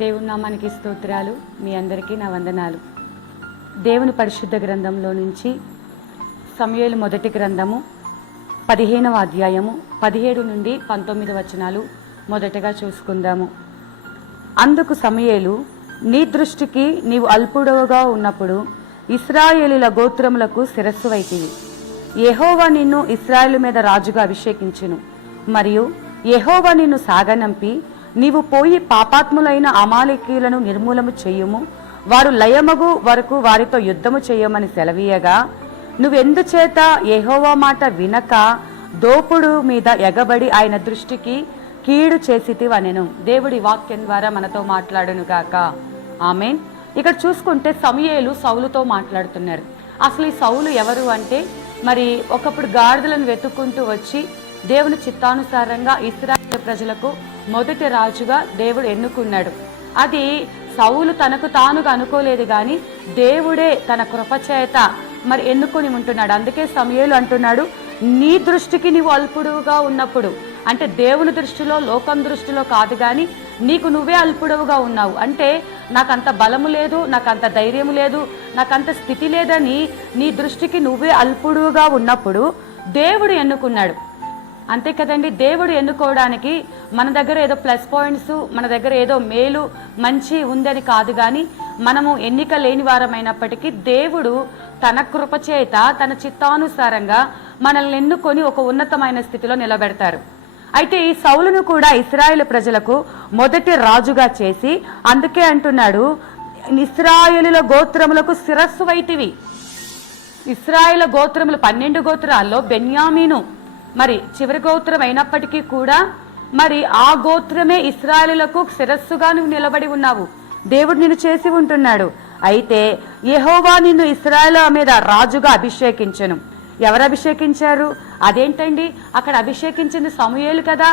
దేవుని నామానికి స్తోత్రాలు. మీ అందరికీ నా వందనాలు. దేవుని పరిశుద్ధ గ్రంథంలో నుంచి సమూయేలు మొదటి గ్రంథము 15వ అధ్యాయము 17 నుండి 19 వచనాలు మొదటగా చూసుకుందాము. అందుకు సమూయేలు, నీ దృష్టికి నీవు అల్పుడవుగా ఉన్నప్పుడు ఇశ్రాయేలీల గోత్రములకు శిరస్సు వైతివి. యెహోవా నిన్ను ఇశ్రాయేలు మీద రాజుగా అభిషేకించును. మరియు యెహోవా నిన్ను సాగనంపి, నీవు పోయి పాపాత్ములైన అమాలేకీయులను నిర్మూలము చెయ్యుము, వారు లయమగు వరకు వారితో యుద్ధము చెయ్యమని సెలవీయగా, నువ్వెందుచేత యెహోవా మాట వినక దోపుడు మీద ఎగబడి ఆయన దృష్టికి కీడు చేసితివనెను. దేవుడి వాక్యం ద్వారా మనతో మాట్లాడును గాక. ఆమేన్. ఇక్కడ చూసుకుంటే సమూయేలు సౌలుతో మాట్లాడుతున్నారు. అసలు ఈ సౌలు ఎవరు అంటే, మరి ఒకప్పుడు గాడిదలను వెతుక్కుంటూ వచ్చి దేవుని చిత్తానుసారంగా ఇశ్రాయేలు ప్రజలకు మొదటి రాజుగా దేవుడు ఎన్నుకున్నాడు. అది సౌలు తనకు తానుగా అనుకోలేదు, కానీ దేవుడే తన కృపచేత మరి ఎన్నుకొని ఉంటున్నాడు. అందుకే సమూయేలు అంటున్నాడు, నీ దృష్టికి నీవు అల్పుడుగా ఉన్నప్పుడు, అంటే దేవుని దృష్టిలో లోకం దృష్టిలో కాదు, కానీ నీకు నువ్వే అల్పుడవుగా ఉన్నావు. అంటే నాకంత బలము లేదు, నాకంత ధైర్యం లేదు, నాకంత స్థితి లేదని నీ దృష్టికి నువ్వే అల్పుడుగా ఉన్నప్పుడు దేవుడు ఎన్నుకున్నాడు. అంతే కదండి. దేవుడు ఎన్నుకోవడానికి మన దగ్గర ఏదో ప్లస్ పాయింట్స్, మన దగ్గర ఏదో మేలు మంచి ఉందని కాదు, కానీ మనము ఎన్నిక లేని వారమైనప్పటికీ దేవుడు తన కృపచేత తన చిత్తానుసారంగా మనల్ని ఎన్నుకొని ఒక ఉన్నతమైన స్థితిలో నిలబెడతారు. అయితే ఈ సౌలును కూడా ఇశ్రాయేలు ప్రజలకు మొదటి రాజుగా చేసి, అందుకే అంటున్నాడు, ఇశ్రాయేలుల గోత్రములకు శిరస్సు వైతివి. ఇశ్రాయేలు గోత్రములు 12 గోత్రాల్లో బెన్యామీను మరి చివరి గోత్రం అయినప్పటికీ కూడా మరి ఆ గోత్రమే ఇశ్రాయేలులకు శిరస్సుగా నువ్వు నిలబడి ఉన్నావు. దేవుడు నిన్ను చేసి ఉంటున్నాడు. అయితే యెహోవా నిన్ను ఇశ్రాయేలు మీద రాజుగా అభిషేకించెను. ఎవరు అభిషేకించారు? అదేంటండి, అక్కడ అభిషేకించింది సమూయేలు కదా,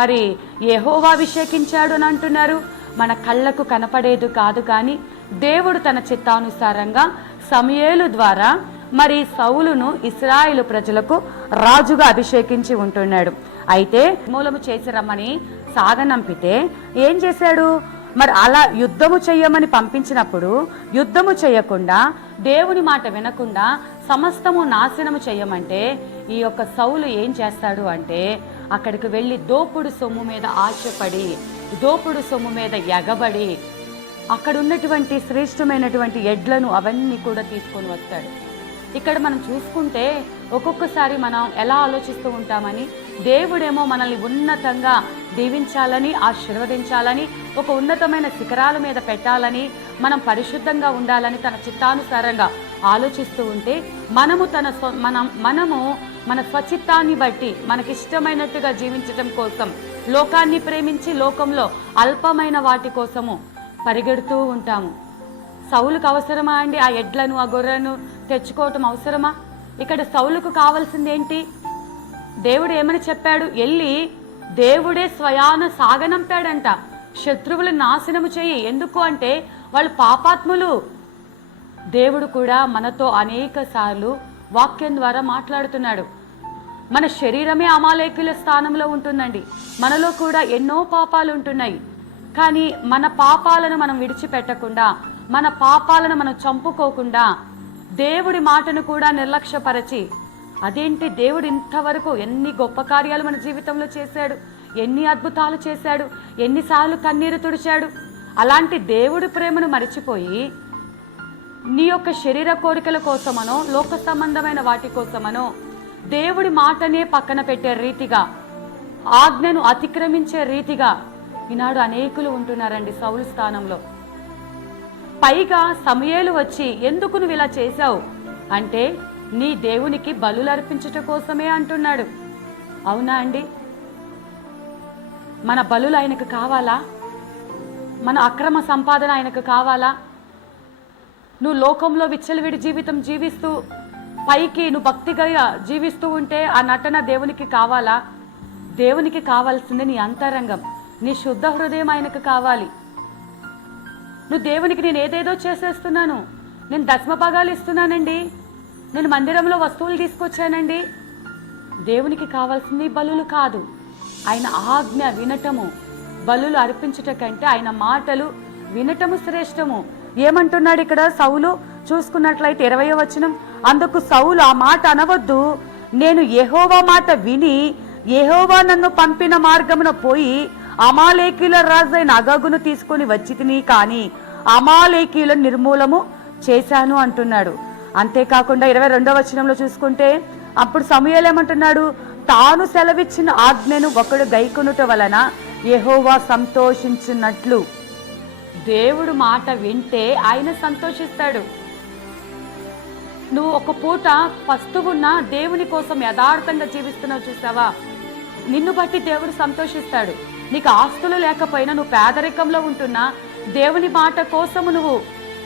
మరి యెహోవా అభిషేకించాడు అని అంటున్నారు. మన కళ్ళకు కనపడేది కాదు, కానీ దేవుడు తన చిత్తానుసారంగా సమూయేలు ద్వారా మరి సౌలును ఇశ్రాయేలు ప్రజలకు రాజుగా అభిషేకించి ఉంటున్నాడు. అయితే మూలము చేసి రమ్మని సాగనంపితే ఏం చేశాడు? మరి అలా యుద్ధము చెయ్యమని పంపించినప్పుడు యుద్ధము చేయకుండా, దేవుని మాట వినకుండా సమస్తము నాశనము చెయ్యమంటే ఈ యొక్క సౌలు ఏం చేస్తాడు అంటే, అక్కడికి వెళ్ళి దోపుడు సొమ్ము మీద ఆశపడి, దోపుడు సొమ్ము మీద ఎగబడి, అక్కడ ఉన్నటువంటి శ్రేష్టమైనటువంటి ఎడ్లను అవన్నీ కూడా తీసుకొని వస్తాడు. ఇక్కడ మనం చూసుకుంటే ఒక్కొక్కసారి మనం ఎలా ఆలోచిస్తూ ఉంటామని, దేవుడేమో మనల్ని ఉన్నతంగా దీవించాలని, ఆశీర్వదించాలని, ఒక ఉన్నతమైన శిఖరాల మీద పెట్టాలని, మనం పరిశుద్ధంగా ఉండాలని తన చిత్తానుసారంగా ఆలోచిస్తూ ఉంటే, మనము మన స్వచిత్తాన్ని బట్టి మనకిష్టమైనట్టుగా జీవించటం కోసం లోకాన్ని ప్రేమించి లోకంలో అల్పమైన వాటి కోసము పరిగెడుతూ ఉంటాము. సౌలుకు అవసరమా అండి ఆ ఎడ్లను, ఆ గొర్రెను తెచ్చుకోవటం అవసరమా? ఇక్కడ సౌలుకు కావాల్సింది ఏంటి? దేవుడు ఏమని చెప్పాడు? వెళ్ళి దేవుడే స్వయాన సాగనంపాడంట, శత్రువులను నాశనము చెయ్యి. ఎందుకు అంటే వాళ్ళు పాపాత్ములు. దేవుడు కూడా మనతో అనేక సార్లు వాక్యం ద్వారా మాట్లాడుతున్నాడు. మన శరీరమే అమాలేకుల స్థానంలో ఉంటుందండి. మనలో కూడా ఎన్నో పాపాలు ఉంటున్నాయి, కానీ మన పాపాలను మనం విడిచిపెట్టకుండా, మన పాపాలను మనం చంపుకోకుండా, దేవుడి మాటను కూడా నిర్లక్ష్యపరచి, అదేంటి దేవుడు ఇంతవరకు ఎన్ని గొప్ప కార్యాలు మన జీవితంలో చేశాడు, ఎన్ని అద్భుతాలు చేశాడు, ఎన్నిసార్లు కన్నీరు తుడిచాడు. అలాంటి దేవుడి ప్రేమను మరిచిపోయి నీ యొక్క శరీర కోరికల కోసమనో లోక సంబంధమైన వాటి కోసమనో దేవుడి మాటనే పక్కన పెట్టే రీతిగా, ఆజ్ఞను అతిక్రమించే రీతిగా ఈనాడు అనేకులు ఉంటున్నారండి సౌలు స్థానంలో. పైగా సమూయేలు వచ్చి, ఎందుకు నువ్వు ఇలా చేశావు అంటే, నీ దేవునికి బలులు అర్పించుట కోసమే అంటున్నాడు. అవునా అండి? మన బలులు ఆయనకు కావాలా? మన అక్రమ సంపాదన ఆయనకు కావాలా? నువ్వు లోకంలో విచ్చలవిడి జీవితం జీవిస్తూ పైకి నువ్వు భక్తిగా జీవిస్తూ ఉంటే ఆ నటన దేవునికి కావాలా? దేవునికి కావాల్సింది నీ అంతరంగం, నీ శుద్ధ హృదయం ఆయనకు కావాలి. నువ్వు దేవునికి నేను ఏదేదో చేసేస్తున్నాను, నేను దశమభాగాలు ఇస్తున్నానండి, నేను మందిరంలో వస్తువులు తీసుకొచ్చానండి, దేవునికి కావాల్సింది బలులు కాదు, ఆయన ఆజ్ఞ వినటము, బలులు అర్పించుట కంటే ఆయన మాటలు వినటము శ్రేష్టము. ఏమంటున్నాడు ఇక్కడ సౌలు? చూసుకున్నట్లయితే 20వ వచనం, అందుకు సౌలు ఆ మాట అనవద్దు, నేను యెహోవా మాట విని యెహోవా నన్ను పంపిన మార్గమున పోయి అమాలేకీయుల రాజైన అగగును తీసుకొని వచ్చి తిని, కానీ అమాలేకీయులను నిర్మూలము చేశాను అంటున్నాడు. అంతేకాకుండా 22వ వచనంలో చూసుకుంటే అప్పుడు సమూయేలు ఏమంటున్నాడు? తాను సెలవిచ్చిన ఆజ్ఞను ఒకడు గైకొనుట వలన యెహోవా సంతోషించినట్లు. దేవుడు మాట వింటే ఆయన సంతోషిస్తాడు. నువ్వు ఒక పూట పస్తువున్నా దేవుని కోసం యథార్థంగా జీవిస్తున్నావు చూసావా, నిన్ను బట్టి దేవుడు సంతోషిస్తాడు. నీకు ఆస్తులు లేకపోయినా, నువ్వు పేదరికంలో ఉంటున్నా, దేవుని మాట కోసము నువ్వు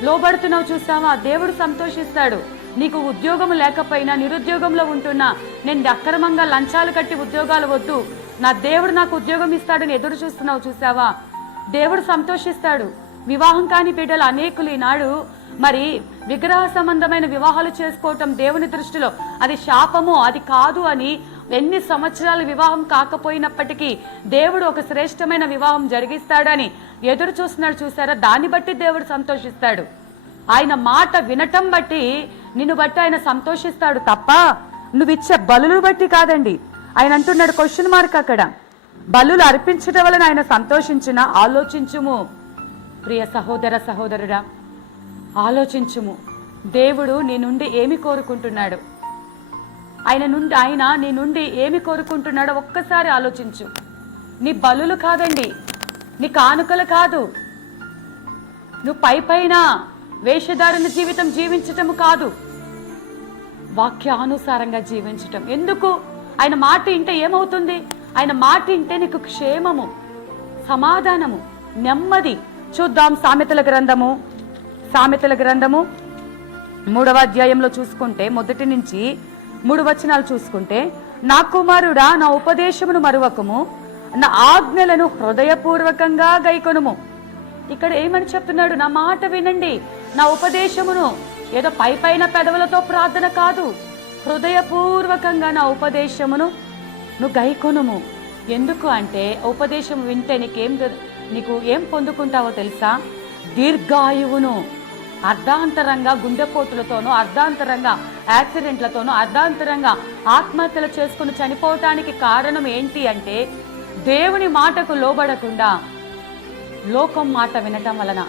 లోబడుతున్నావు చూసావా, దేవుడు సంతోషిస్తాడు. నీకు ఉద్యోగం లేకపోయినా, నిరుద్యోగంలో ఉంటున్నా, నేను అక్రమంగా లంచాలు కట్టి ఉద్యోగాలు వద్దు, నా దేవుడు నాకు ఉద్యోగం ఇస్తాడని ఎదురు చూస్తున్నావు చూసావా, దేవుడు సంతోషిస్తాడు. వివాహం కాని బిడ్డలు అనేకులు ఈనాడు మరి విగ్రహ సంబంధమైన వివాహాలు చేసుకోవటం దేవుని దృష్టిలో అది శాపము, అది కాదు అని ఎన్ని సంవత్సరాలు వివాహం కాకపోయినప్పటికీ దేవుడు ఒక శ్రేష్టమైన వివాహం జరిగిస్తాడని ఎదురు చూస్తున్నాడు చూసారా, దాన్ని బట్టి దేవుడు సంతోషిస్తాడు. ఆయన మాట వినటం బట్టి నిన్ను బట్టి ఆయన సంతోషిస్తాడు తప్ప నువ్విచ్చే బలులు బట్టి కాదండి. ఆయన అంటున్నాడు క్వశ్చన్ మార్క్ అక్కడ, బలులు అర్పించడం వలన ఆయన సంతోషించిన ఆలోచించుము. ప్రియ సహోదర సహోదరుడా, ఆలోచించుము. దేవుడు నీ నుండి ఏమి కోరుకుంటున్నాడు, ఆయన నీ నుండి ఏమి కోరుకుంటున్నాడో ఒక్కసారి ఆలోచించు. నీ బలులు కాదండి, నీ కానుకలు కాదు, నువ్వు పైన వేషధారణ జీవితం జీవించటం కాదు, వాక్యానుసారంగా జీవించటం. ఎందుకు? ఆయన మాట వింటే ఏమవుతుంది? ఆయన మాట వింటే నీకు క్షేమము, సమాధానము, నెమ్మది. చూద్దాం సామెతల గ్రంథము 3వ అధ్యాయంలో చూసుకుంటే 1 నుంచి 3 వచనాలు చూసుకుంటే, నా కుమారుడా నా ఉపదేశమును మరువకము, నా ఆజ్ఞలను హృదయపూర్వకంగా గైకొనుము. ఇక్కడ ఏమని చెప్తున్నాడు? నా మాట వినండి, నా ఉపదేశమును, ఏదో పైన పెదవులతో ప్రార్థన కాదు, హృదయపూర్వకంగా నా ఉపదేశమును నువ్వు గైకొనుము. ఎందుకు అంటే ఉపదేశం వింటే నీకు ఏం పొందుకుంటావో తెలుసా? దీర్ఘాయువును. అర్ధాంతరంగా గుండెపోటులతోనూ, అర్ధాంతరంగా యాక్సిడెంట్లతోనూ, అర్ధాంతరంగా ఆత్మహత్యలు చేసుకుని చనిపోవటానికి కారణం ఏంటి అంటే దేవుని మాటకు లోబడకుండా లోకం మాట వినటం వలన,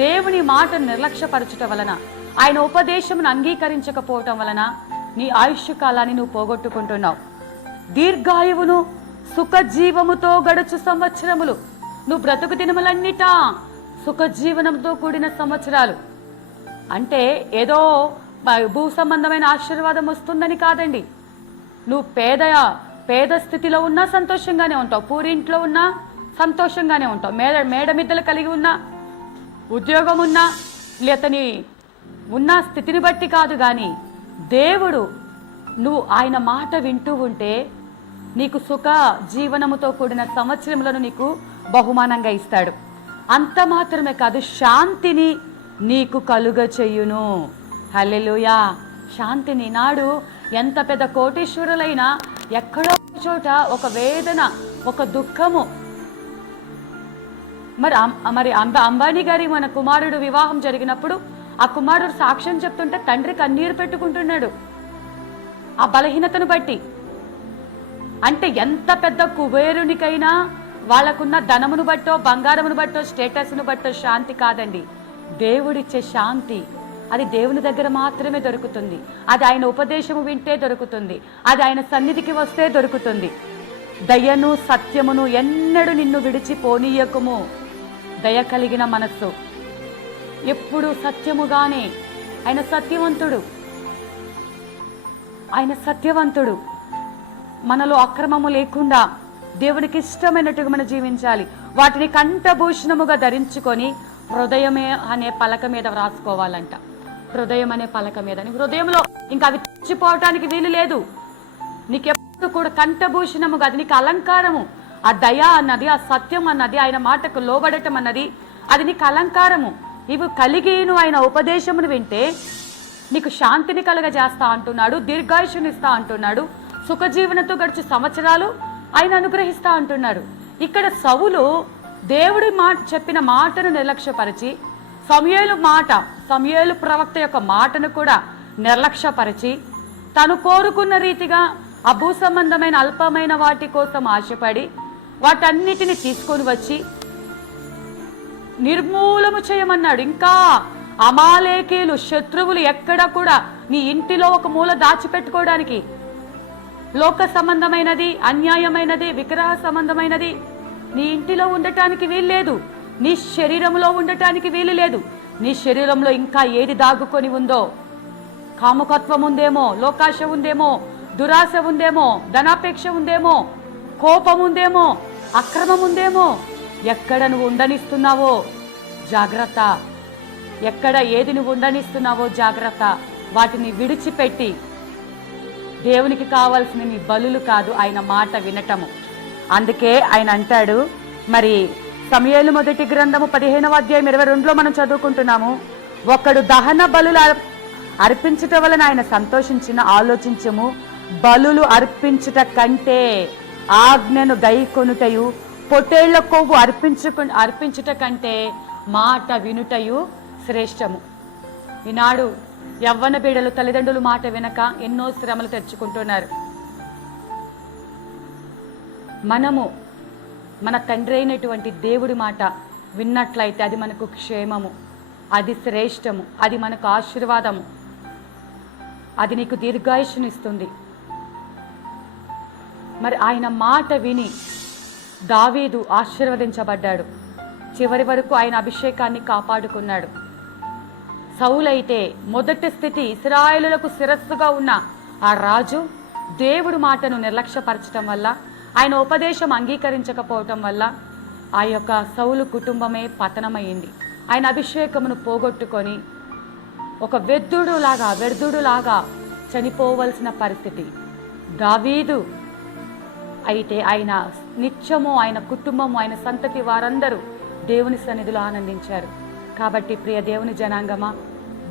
దేవుని మాటను నిర్లక్ష్యపరచటం వలన, ఆయన ఉపదేశమును అంగీకరించకపోవటం వలన నీ ఆయుష్ కాలాన్ని నువ్వు పోగొట్టుకుంటున్నావు. దీర్ఘాయువును, సుఖజీవముతో గడుచు సంవత్సరములు. నువ్వు బ్రతుకు దినములన్నిటా సుఖజీవనంతో కూడిన సంవత్సరాలు. అంటే ఏదో భూ సంబంధమైన ఆశీర్వాదం వస్తుందని కాదండి. నువ్వు పేద స్థితిలో ఉన్నా సంతోషంగానే ఉంటావు, పూరింట్లో ఉన్నా సంతోషంగానే ఉంటావు, మేడమిద్దలు కలిగి ఉన్నా, ఉద్యోగం ఉన్నా, లేతని ఉన్న స్థితిని బట్టి కాదు, కానీ దేవుడు నువ్వు ఆయన మాట వింటూ ఉంటే నీకు సుఖ జీవనముతో కూడిన సంవత్సరములను నీకు బహుమానంగా ఇస్తాడు. అంత మాత్రమే కాదు, శాంతిని నీకు కలుగ చెయ్యును. హల్లెలూయా. శాంతిని. నాడు ఎంత పెద్ద కోటీశ్వరులైనా ఎక్కడో చోట ఒక వేదన, ఒక దుఃఖము. మరి అంబానీ గారి మన కుమారుడు వివాహం జరిగినప్పుడు ఆ కుమారుడు సాక్ష్యం చెప్తుంటే తండ్రి కన్నీరు పెట్టుకుంటున్నాడు ఆ బలహీనతను బట్టి. అంటే ఎంత పెద్ద కుబేరునికైనా వాళ్ళకున్న ధనమును బట్టో, బంగారమును బట్టో, స్టేటస్ను బట్టో శాంతి కాదండి. దేవుడిచ్చే శాంతి అది దేవుని దగ్గర మాత్రమే దొరుకుతుంది. అది ఆయన ఉపదేశము వింటే దొరుకుతుంది, అది ఆయన సన్నిధికి వస్తే దొరుకుతుంది. దయను సత్యమును ఎన్నడూ నిన్ను విడిచి పోనీయకుము. దయ కలిగిన మనస్సు ఎప్పుడు సత్యముగానే. ఆయన సత్యవంతుడు. మనలో అక్రమము లేకుండా దేవునికి ఇష్టమైనట్టుగా మనం జీవించాలి. వాటిని కంఠభూషణముగా ధరించుకొని హృదయమే అనే పలక మీద వ్రాసుకోవాలంట. హృదయం అనే పలక మీద. హృదయంలో ఇంకా అవి తెచ్చిపోవటానికి వీలు లేదు. నీకెప్పుడు కూడా కంఠభూషణముగా, అది నీకు అలంకారము. ఆ దయ అన్నది, ఆ సత్యం అన్నది, ఆయన మాటకు లోబడటం అన్నది అది నీకు అలంకారము. ఇవి కలిగి నువ్వు ఆయన ఉపదేశమును వింటే నీకు శాంతిని కలగజేస్తా అంటున్నాడు, దీర్ఘాయుషునిస్తా అంటున్నాడు, సుఖజీవనంతో గడిచే సంవత్సరాలు ఆయన అనుగ్రహిస్తా అంటున్నాడు. ఇక్కడ సౌలు దేవుడి చెప్పిన మాటను నిర్లక్ష్యపరిచి సమూయేలు ప్రవక్త యొక్క మాటను కూడా నిర్లక్ష్యపరిచి తను కోరుకున్న రీతిగా అభూ సంబంధమైన అల్పమైన వాటి కోసం ఆశపడి వాటన్నిటిని తీసుకొని వచ్చి నిర్మూలము చేయమన్నాడు. ఇంకా అమాలేకీయులు, శత్రువులు ఎక్కడ కూడా నీ ఇంటిలో ఒక మూల దాచిపెట్టుకోవడానికి, లోక సంబంధమైనది, అన్యాయమైనది, విగ్రహ సంబంధమైనది నీ ఇంటిలో ఉండటానికి వీల్లేదు. నీ శరీరంలో ఉండటానికి వీలు లేదు. నీ శరీరంలో ఇంకా ఏది దాగుకొని ఉందో, కాముకత్వం ఉందేమో, లోకాశ ఉందేమో, దురాశ ఉందేమో, ధనాపేక్ష ఉందేమో, కోపం ఉందేమో, అక్రమం ఉందేమో, ఎక్కడ నువ్వు ఉండనిస్తున్నావో జాగ్రత్త. ఎక్కడ ఏది నువ్వు ఉండనిస్తున్నావో జాగ్రత్త. వాటిని విడిచిపెట్టి దేవునికి కావాల్సిన నీ బలులు కాదు, ఆయన మాట వినటము. అందుకే ఆయన అంటాడు, మరి సమూయేలు మొదటి గ్రంథము 15వ అధ్యాయం 22లో మనం చదువుకుంటున్నాము, ఒకడు దహన బలులు అర్పించుట వలన ఆయన సంతోషించిన ఆలోచించము, బలులు అర్పించుట కంటే ఆజ్ఞను గైకొనుటయు, పొట్టేళ్ల కొవ్వు అర్పించుట కంటే మాట వినుటయు శ్రేష్టము. ఈనాడు యవ్వన బిడ్డలు తల్లిదండ్రులు మాట వినక ఎన్నో శ్రమలు తెచ్చుకుంటున్నారు. మనము మన తండ్రి అయినటువంటి దేవుడి మాట విన్నట్లయితే అది మనకు క్షేమము, అది శ్రేష్టము, అది మనకు ఆశీర్వాదము, అది నీకు దీర్ఘాయుష్నిస్తుంది. మరి ఆయన మాట విని దావీదు ఆశీర్వదించబడ్డాడు. చివరి వరకు ఆయన అభిషేకాన్ని కాపాడుకున్నాడు. సౌలైతే మొదటి స్థితి, ఇశ్రాయేలులకు శిరస్సుగా ఉన్న ఆ రాజు దేవుడి మాటను నిర్లక్ష్యపరచడం వల్ల, ఆయన ఉపదేశం అంగీకరించకపోవటం వల్ల ఆ యొక్క సౌలు కుటుంబమే పతనమైంది. ఆయన అభిషేకమును పోగొట్టుకొని ఒక వ్యర్థుడులాగా చనిపోవలసిన పరిస్థితి. దావీదు అయితే ఆయన నిత్యము, ఆయన కుటుంబము, ఆయన సంతతి వారందరూ దేవుని సన్నిధిలో ఆనందించారు. కాబట్టి ప్రియ దేవుని జనాంగమా,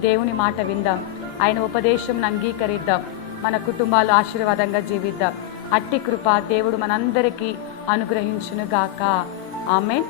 దేవుని మాట విందాం, ఆయన ఉపదేశం అంగీకరిద్దాం, మన కుటుంబాలు ఆశీర్వాదంగా జీవిద్దాం. అట్టి కృప దేవుడు మనందరికీ అనుగ్రహించునుగాక. ఆమేన్.